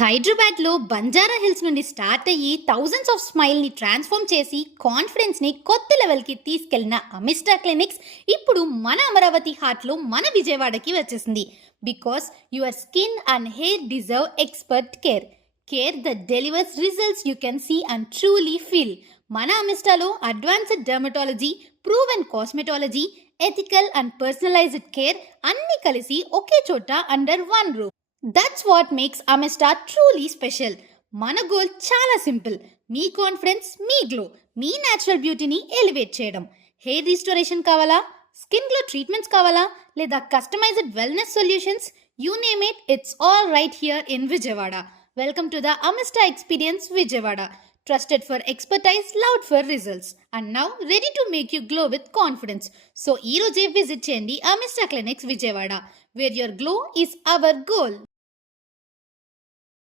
హైదరాబాద్లో బంజారా హిల్స్ నుండి స్టార్ట్ అయ్యి థౌజండ్స్ ఆఫ్ స్మైల్ని ట్రాన్స్ఫార్మ్ చేసి కాన్ఫిడెన్స్ని కొత్త లెవెల్కి తీసుకెళ్లిన అమిస్టా క్లినిక్స్ ఇప్పుడు మన అమరావతి హార్ట్లో మన విజయవాడకి వచ్చేసింది. Because your skin and hair deserve expert care that delivers results you can see and truly feel. మన అమిస్టాలో advanced dermatology, proven cosmetology, ethical and personalized care అన్నీ కలిసి ఒకే చోట under one roof. That's what makes Amista truly special. మన goal చాలా simple, మీ confidence, మీ గ్లో, మీ న్యాచురల్ బ్యూటీని ఎలివేట్ చేయడం. హెయిర్ రీస్టోరేషన్ కావాలా, స్కిన్ గ్లో ట్రీట్మెంట్స్ కావాలా, లేదా customized wellness solutions, you name it, it's all right here in Vijayawada. Welcome to the Amista experience Vijayawada. Trusted for expertise, loud for results. And now ready to make you glow with confidence. So, ee roje visit cheyandi Amista Clinics Vijayawada, where your glow is our goal.